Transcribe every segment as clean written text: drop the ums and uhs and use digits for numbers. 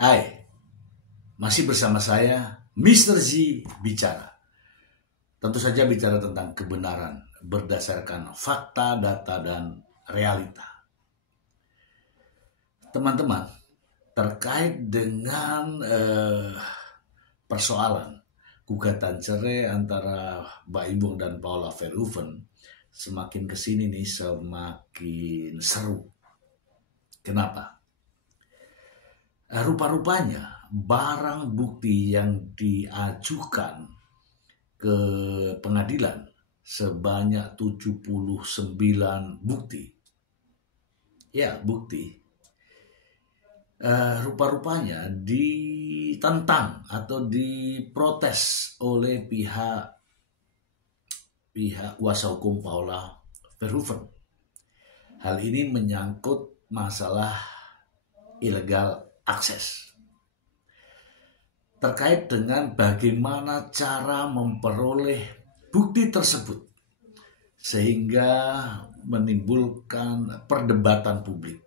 Hai, masih bersama saya, Mr. Z bicara. Tentu saja bicara tentang kebenaran berdasarkan fakta, data, dan realita. Teman-teman, terkait dengan persoalan gugatan cerai antara Mbak Imbong dan Paula Verhoeven, semakin kesini nih semakin seru. Kenapa? Rupa-rupanya barang bukti yang diajukan ke pengadilan sebanyak 79 bukti. Ya, bukti. Rupa-rupanya ditentang atau diprotes oleh pihak kuasa hukum Paula Verhoeven. Hal ini menyangkut masalah illegal akses. Terkait dengan bagaimana cara memperoleh bukti tersebut sehingga menimbulkan perdebatan publik.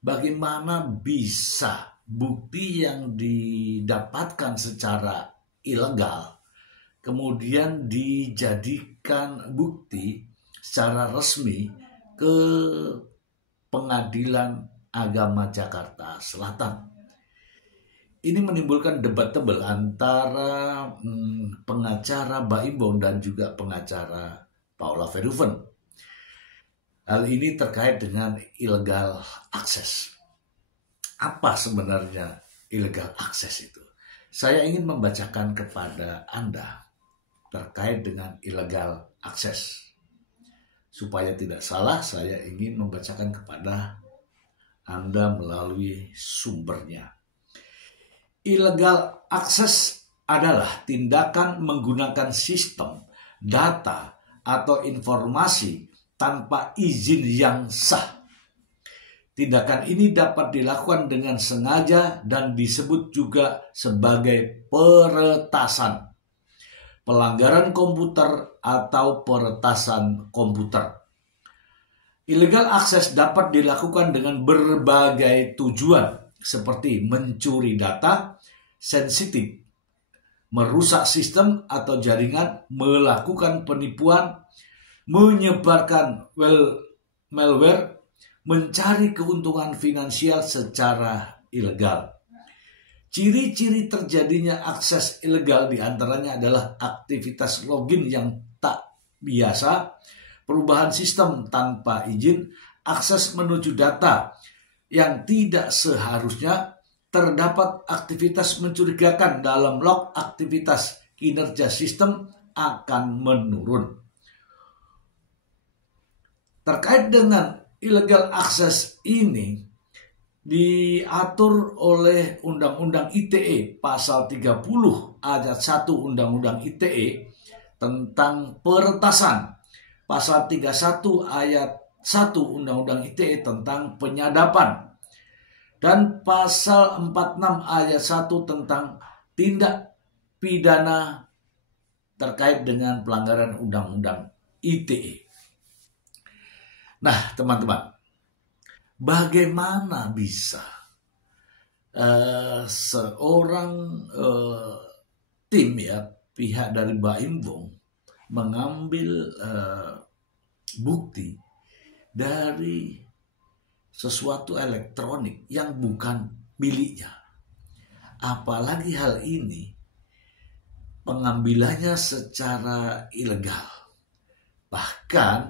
Bagaimana bisa bukti yang didapatkan secara ilegal kemudian dijadikan bukti secara resmi ke Pengadilan Agama Jakarta Selatan. Ini menimbulkan debat tebal antara pengacara Mbak Imbong dan juga pengacara Paula Verhoeven. Hal ini terkait dengan illegal access. Apa sebenarnya illegal access itu? Saya ingin membacakan kepada Anda terkait dengan illegal access. Supaya tidak salah, saya ingin membacakan kepada Anda melalui sumbernya. Illegal access adalah tindakan menggunakan sistem, data, atau informasi tanpa izin yang sah. Tindakan ini dapat dilakukan dengan sengaja dan disebut juga sebagai peretasan, pelanggaran komputer, atau peretasan komputer. Illegal access dapat dilakukan dengan berbagai tujuan seperti mencuri data sensitif, merusak sistem atau jaringan, melakukan penipuan, menyebarkan malware, mencari keuntungan finansial secara ilegal. Ciri-ciri terjadinya akses ilegal diantaranya adalah aktivitas login yang tak biasa, perubahan sistem tanpa izin, akses menuju data yang tidak seharusnya, terdapat aktivitas mencurigakan dalam log aktivitas, kinerja sistem akan menurun. Terkait dengan illegal access ini diatur oleh Undang-Undang ITE pasal 30 ayat 1 Undang-Undang ITE tentang peretasan, pasal 31 ayat 1 Undang-Undang ITE tentang penyadapan, dan pasal 46 ayat 1 tentang tindak pidana terkait dengan pelanggaran Undang-Undang ITE. Nah, teman-teman, bagaimana bisa seorang tim pihak dari Mbak Imbong mengambil bukti dari sesuatu elektronik yang bukan miliknya. Apalagi hal ini pengambilannya secara ilegal. Bahkan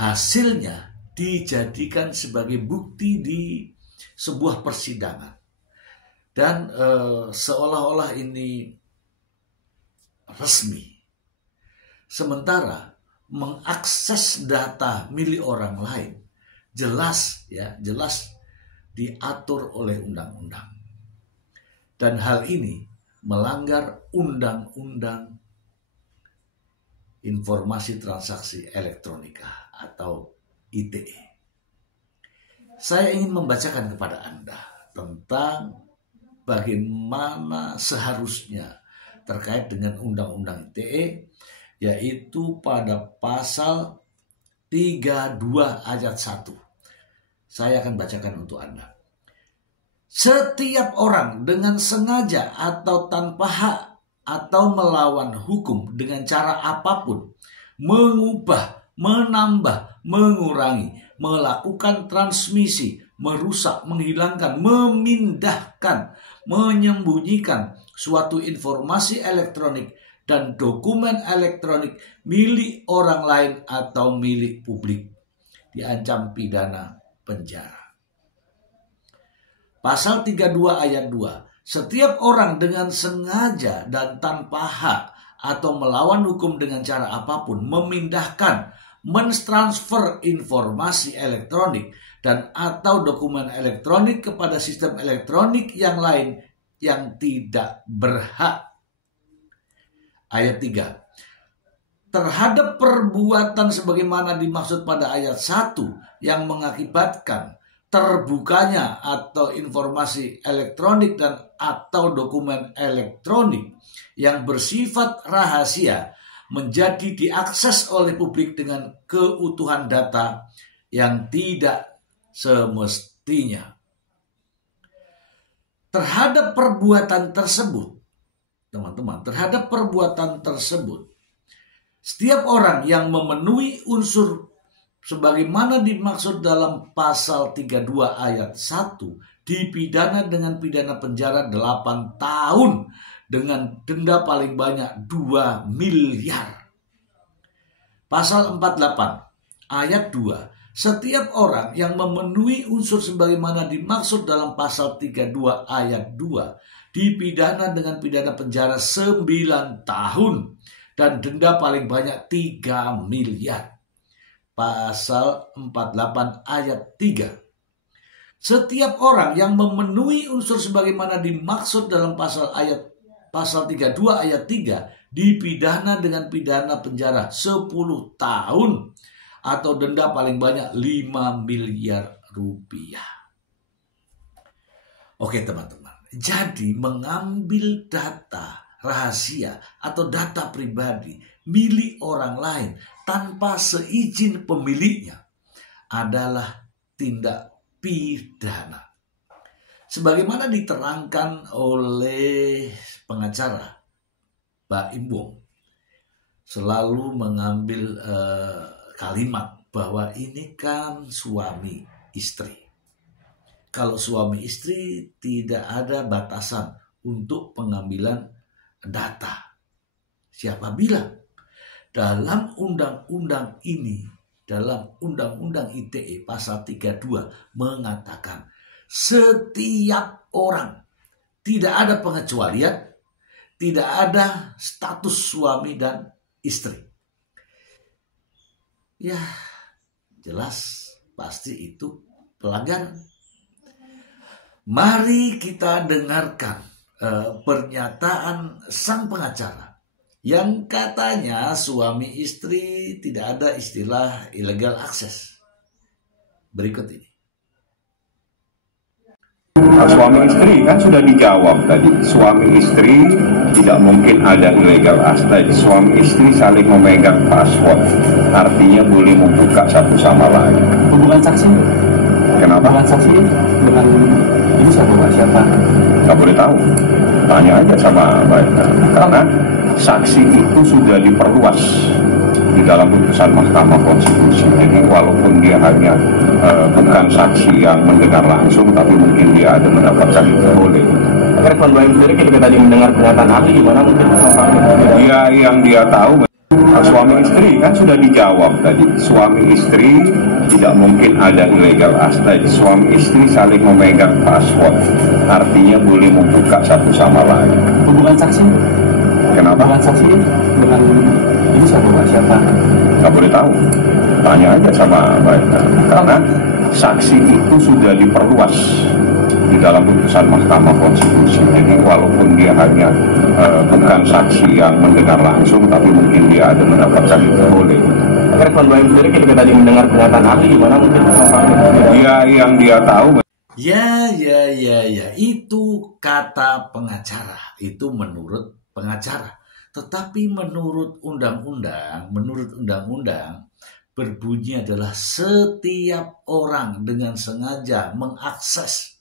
hasilnya dijadikan sebagai bukti di sebuah persidangan. Dan seolah-olah ini resmi. Sementara mengakses data milik orang lain jelas diatur oleh undang-undang. Dan hal ini melanggar Undang-Undang Informasi Transaksi Elektronika atau ITE. Saya ingin membacakan kepada Anda tentang bagaimana seharusnya terkait dengan Undang-Undang ITE, yaitu pada pasal 32 ayat 1. Saya akan bacakan untuk Anda. Setiap orang dengan sengaja atau tanpa hak atau melawan hukum dengan cara apapun, mengubah, menambah, mengurangi, melakukan transmisi, merusak, menghilangkan, memindahkan, menyembunyikan suatu informasi elektronik dan dokumen elektronik milik orang lain atau milik publik, diancam pidana penjara. Pasal 32 ayat 2. Setiap orang dengan sengaja dan tanpa hak atau melawan hukum dengan cara apapun memindahkan, mentransfer informasi elektronik dan atau dokumen elektronik kepada sistem elektronik yang lain yang tidak berhak. Ayat 3. Terhadap perbuatan sebagaimana dimaksud pada ayat 1 yang mengakibatkan terbukanya atau informasi elektronik dan atau dokumen elektronik yang bersifat rahasia menjadi diakses oleh publik dengan keutuhan data yang tidak semestinya. Terhadap perbuatan tersebut, teman-teman, terhadap perbuatan tersebut, setiap orang yang memenuhi unsur sebagaimana dimaksud dalam pasal 32 ayat 1 dipidana dengan pidana penjara 8 tahun dengan denda paling banyak 2 miliar. Pasal 48 ayat 2. Setiap orang yang memenuhi unsur sebagaimana dimaksud dalam pasal 32 ayat 2 dipidana dengan pidana penjara 9 tahun dan denda paling banyak 3 miliar. Pasal 48 ayat 3. Setiap orang yang memenuhi unsur sebagaimana dimaksud dalam pasal 32 ayat 3 dipidana dengan pidana penjara 10 tahun atau denda paling banyak 5 miliar rupiah. Oke teman-teman, jadi mengambil data rahasia atau data pribadi milik orang lain tanpa seizin pemiliknya adalah tindak pidana. Sebagaimana diterangkan oleh pengacara Mbak Imbong, selalu mengambil kalimat bahwa ini kan suami istri. Kalau suami istri tidak ada batasan untuk pengambilan data. Siapa bilang? Dalam undang-undang ini, dalam undang-undang ITE pasal 32 mengatakan setiap orang, tidak ada pengecualian, tidak ada status suami dan istri. Ya, jelas pasti itu pelanggaran. Mari kita dengarkan pernyataan sang pengacara yang katanya suami istri tidak ada istilah illegal access. Berikut ini. Suami istri kan sudah dijawab tadi. Suami istri tidak mungkin ada illegal access. Suami istri saling memegang password, artinya boleh membuka satu sama lain. Hubungan saksi? Kenapa? Hubungan saksi dengan ini siapa? Nggak boleh tahu. Tanya aja sama mereka. Karena saksi itu sudah diperluas di dalam putusan Mahkamah Konstitusi. Jadi walaupun dia hanya bukan saksi yang mendengar langsung, tapi mungkin dia ada mendapatkan itu boleh. Rekon Baim sendiri ketika tadi mendengar pernyataan ahli gimana mungkin? Dia yang dia tahu. Suami istri kan sudah dijawab tadi. Suami istri tidak mungkin ada illegal access. Suami istri saling memegang password, artinya boleh membuka satu sama lain. Hubungan saksi? Kenapa? Hubungan saksi dengan ini siapa? Nggak boleh tahu. Tanya aja sama mereka. Karena saksi itu sudah diperluas di dalam putusan Mahkamah Konstitusi. Jadi walaupun dia hanya bukan saksi yang mendengar langsung, tapi mungkin dia ada mendapatkan itu boleh. Rekon Baim sendiri ketika tadi mendengar pernyataan ahli gimana mungkin? Dia yang dia tahu. Ya, itu kata pengacara, itu menurut pengacara. Tetapi menurut undang-undang berbunyi adalah setiap orang dengan sengaja mengakses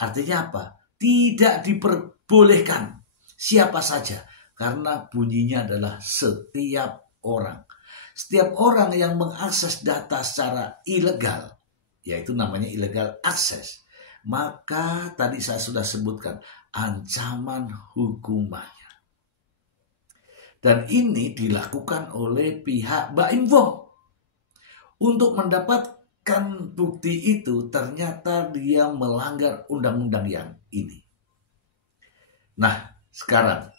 Artinya apa? Tidak diperbolehkan siapa saja, karena bunyinya adalah setiap orang. Setiap orang yang mengakses data secara ilegal, yaitu namanya illegal access, maka tadi saya sudah sebutkan ancaman hukumannya. Dan ini dilakukan oleh pihak Baim Wong. Untuk mendapatkan bukti itu, ternyata dia melanggar undang-undang yang ini. Nah, sekarang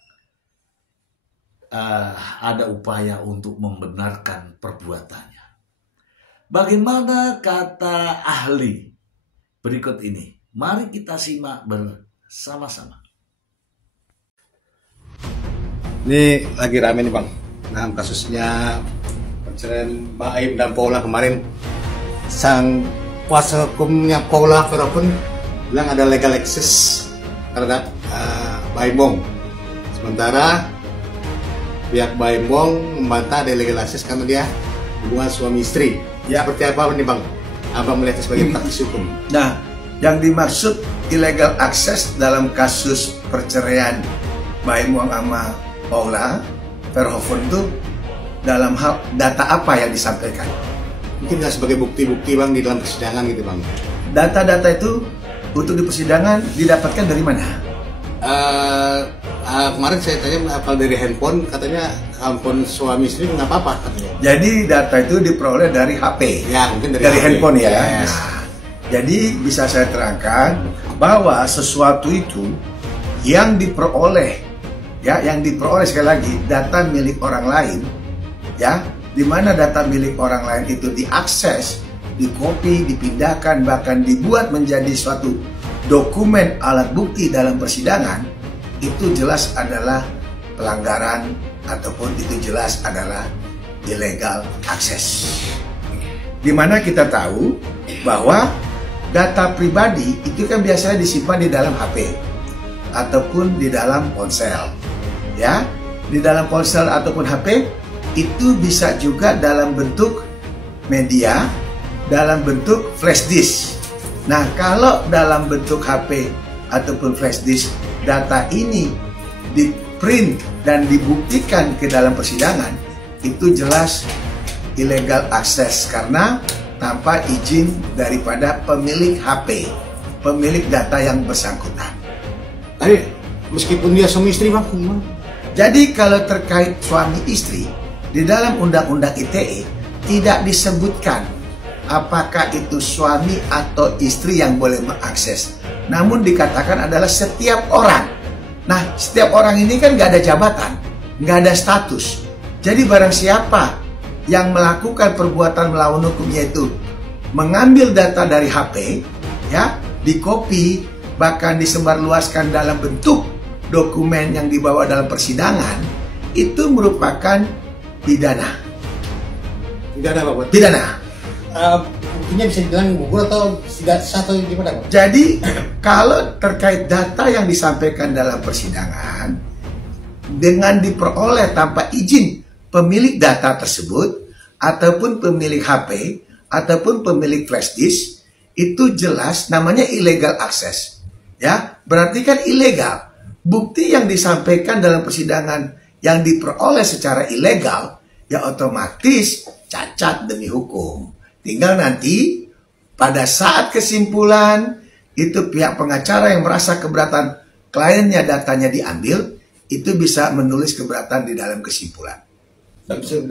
ada upaya untuk membenarkan perbuatannya. Bagaimana kata ahli berikut ini? Mari kita simak bersama-sama. Ini lagi rame nih Bang, nah kasusnya perceraian Baim dan Paula kemarin. Sang kuasa hukumnya Paula Vera pun bilang ada legal access terhadap Baim Wong. Sementara pihak Baim Wong membantah ada legal access karena dia hubungan suami istri. Ya, seperti apa nih Bang? Abang melihatnya sebagai praktisi hukum. Nah, yang dimaksud illegal access dalam kasus perceraian Baim Wong sama Paula Verhoeven itu dalam hal data apa yang disampaikan? Mungkin nggak sebagai bukti-bukti Bang di dalam persidangan gitu Bang. Data-data itu untuk di persidangan didapatkan dari mana? Kemarin saya tanya apal dari handphone, katanya handphone suami istri nggak apa-apa katanya. Jadi data itu diperoleh dari HP. Ya, mungkin dari handphone ya. Yes. Nah, jadi bisa saya terangkan bahwa sesuatu itu yang diperoleh, ya, yang diperoleh sekali lagi data milik orang lain, ya, di mana data milik orang lain itu diakses, dikopi, dipindahkan, bahkan dibuat menjadi suatu dokumen alat bukti dalam persidangan, itu jelas adalah pelanggaran ataupun itu jelas adalah illegal access. Di mana kita tahu bahwa data pribadi itu kan biasanya disimpan di dalam HP ataupun di dalam ponsel. Ya, di dalam ponsel ataupun HP itu bisa juga dalam bentuk media, dalam bentuk flash disk. Nah, kalau dalam bentuk HP ataupun flash disk, data ini di print dan dibuktikan ke dalam persidangan, itu jelas illegal access karena tanpa izin daripada pemilik HP, pemilik data yang bersangkutan. Tapi meskipun dia suami istri Bang. Jadi kalau terkait suami istri, di dalam Undang-Undang ITE tidak disebutkan apakah itu suami atau istri yang boleh mengakses. Namun dikatakan adalah setiap orang. Nah, setiap orang ini kan nggak ada jabatan, nggak ada status. Jadi barang siapa yang melakukan perbuatan melawan hukum, yaitu mengambil data dari HP, ya, dikopi, bahkan disebarluaskan dalam bentuk dokumen yang dibawa dalam persidangan, itu merupakan pidana. Pidana apa buat? Pidana. Buktinya bisa dibilang gugur atau tidak satu gimana Bang? Jadi kalau terkait data yang disampaikan dalam persidangan dengan diperoleh tanpa izin pemilik data tersebut ataupun pemilik HP ataupun pemilik flash disk, itu jelas namanya illegal access. Ya, berarti kan ilegal. Bukti yang disampaikan dalam persidangan yang diperoleh secara ilegal, ya otomatis cacat demi hukum. Tinggal nanti pada saat kesimpulan itu pihak pengacara yang merasa keberatan kliennya datanya diambil, itu bisa menulis keberatan di dalam kesimpulan. Dan bisa,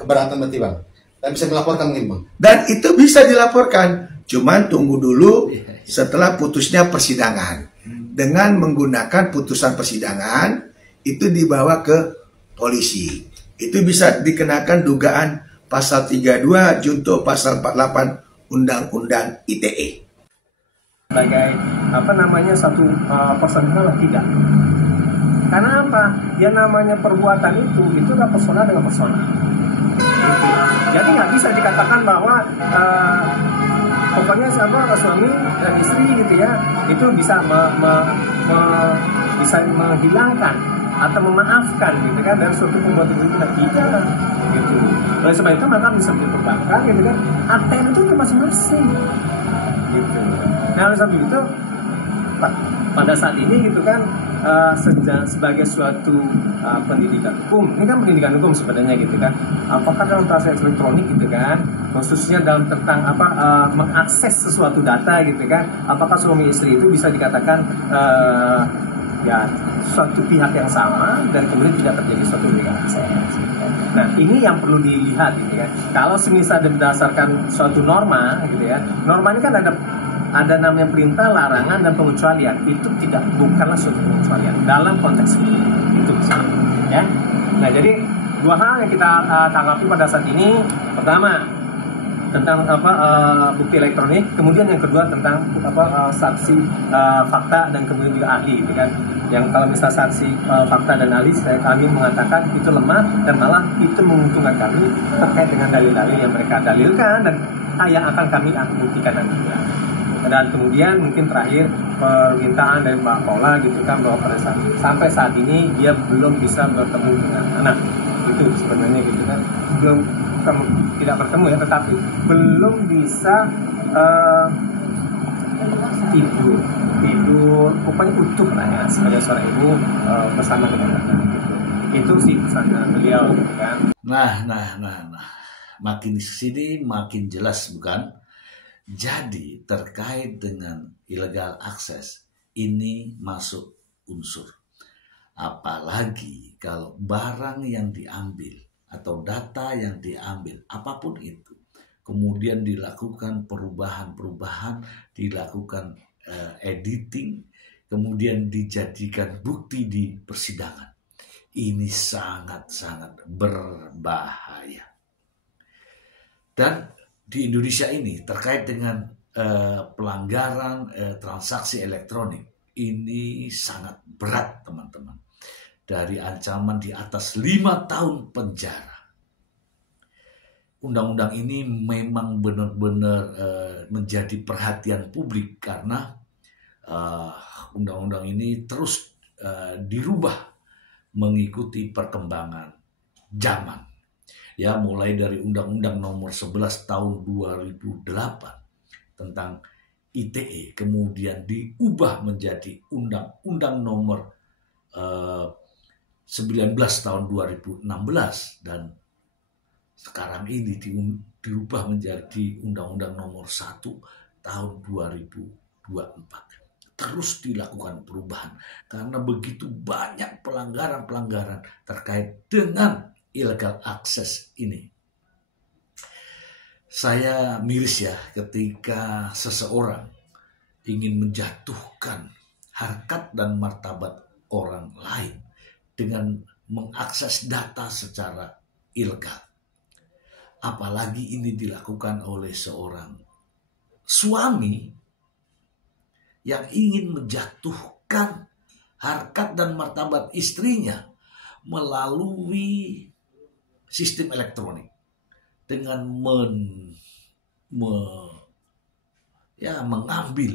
keberatan berarti Bang. Dan bisa melaporkan mungkin Bang. Dan itu bisa dilaporkan, cuman tunggu dulu setelah putusnya persidangan. Dengan menggunakan putusan persidangan itu dibawa ke polisi. Itu bisa dikenakan dugaan pasal 32 junto pasal 48 Undang-Undang ITE. Sebagai satu personal tidak. Karena apa? Ya namanya perbuatan itu adalah personal dengan personal. Gitu. Jadi nggak bisa dikatakan bahwa pokoknya suami dan istri gitu ya, itu bisa bisa menghilangkan atau memaafkan gitu kan dari suatu perbuatan itu tidak gitu. Oleh sebab itu maka bisa diperbankan gitu kan, ATM itu masing-masing gitu. Nah oleh sebab itu pada saat ini gitu kan, sebagai suatu pendidikan hukum, ini kan pendidikan hukum sebenarnya gitu kan, apakah dalam transaksi elektronik gitu kan, khususnya dalam tentang mengakses sesuatu data gitu kan, apakah suami istri itu bisa dikatakan ya suatu pihak yang sama dan kemudian tidak terjadi suatu akses. Nah, ini yang perlu dilihat gitu ya. Kalau semisal berdasarkan suatu norma gitu ya, norma ini kan ada namanya perintah, larangan, dan pengecualian. Itu bukanlah suatu pengecualian dalam konteks ini. Itu ya. Nah, jadi dua hal yang kita tanggapi pada saat ini. Pertama, tentang bukti elektronik, kemudian yang kedua tentang saksi fakta dan kemudian juga ahli gitu kan. Yang kalau misalnya saksi fakta dan ahli, kami mengatakan itu lemah dan malah itu menguntungkan kami terkait dengan dalil-dalil yang mereka dalilkan dan yang akan kami buktikan nantinya. Dan kemudian mungkin terakhir permintaan dari Mbak Paula gitu kan, bahwa sampai saat ini dia belum bisa bertemu dengan anak. Itu sebenarnya gitu kan, belum tidak bertemu ya, tetapi belum bisa tidur pokoknya utuh lah ya sebagai seorang ibu bersama dengan anak gitu. Itu sih pesan beliau gitu kan. Nah, makin kesini makin jelas bukan? Jadi terkait dengan illegal access ini masuk unsur, apalagi kalau barang yang diambil atau data yang diambil, apapun itu, kemudian dilakukan perubahan, dilakukan editing, kemudian dijadikan bukti di persidangan. Ini sangat-sangat berbahaya. Dan di Indonesia ini terkait dengan pelanggaran transaksi elektronik, ini sangat berat teman-teman. Dari ancaman di atas 5 tahun penjara. Undang-undang ini memang benar-benar menjadi perhatian publik karena undang-undang ini terus dirubah mengikuti perkembangan zaman. Ya, mulai dari Undang-Undang Nomor 11 Tahun 2008 tentang ITE, kemudian diubah menjadi Undang-Undang Nomor 19 tahun 2016 dan sekarang ini dirubah menjadi Undang-Undang Nomor 1 tahun 2024. Terus dilakukan perubahan karena begitu banyak pelanggaran-pelanggaran terkait dengan illegal access ini. Saya miris ya ketika seseorang ingin menjatuhkan harkat dan martabat orang lain dengan mengakses data secara ilegal. Apalagi ini dilakukan oleh seorang suami yang ingin menjatuhkan harkat dan martabat istrinya melalui sistem elektronik dengan mengambil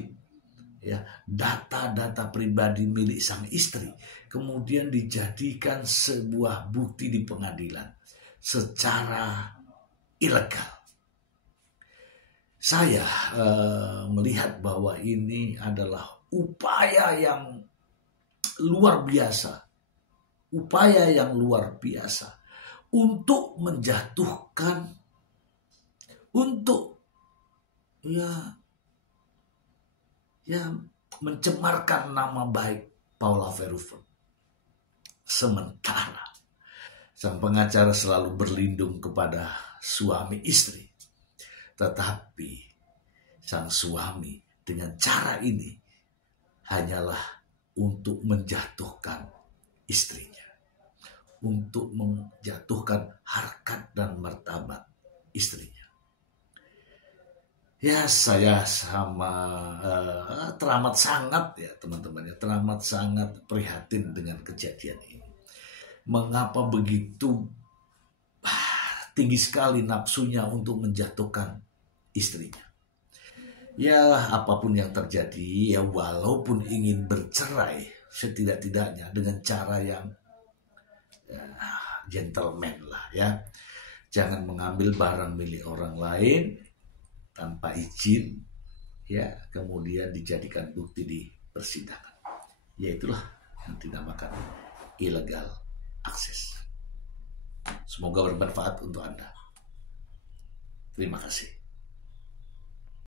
data-data pribadi milik sang istri, kemudian dijadikan sebuah bukti di pengadilan secara ilegal. Saya melihat bahwa ini adalah upaya yang luar biasa, untuk menjatuhkan, untuk mencemarkan nama baik Paula Verhoeven. Sementara sang pengacara selalu berlindung kepada suami istri, tetapi sang suami dengan cara ini hanyalah untuk menjatuhkan istrinya, untuk menjatuhkan harkat dan martabat istrinya. Ya, saya teramat sangat ya teman-teman, teramat sangat prihatin dengan kejadian ini. Mengapa begitu tinggi sekali nafsunya untuk menjatuhkan istrinya? Ya, apapun yang terjadi, ya walaupun ingin bercerai, setidak-tidaknya dengan cara yang gentleman lah ya. Jangan mengambil barang milik orang lain tanpa izin, ya, kemudian dijadikan bukti di persidangan. Yaitulah yang dinamakan illegal access. Semoga bermanfaat untuk Anda. Terima kasih.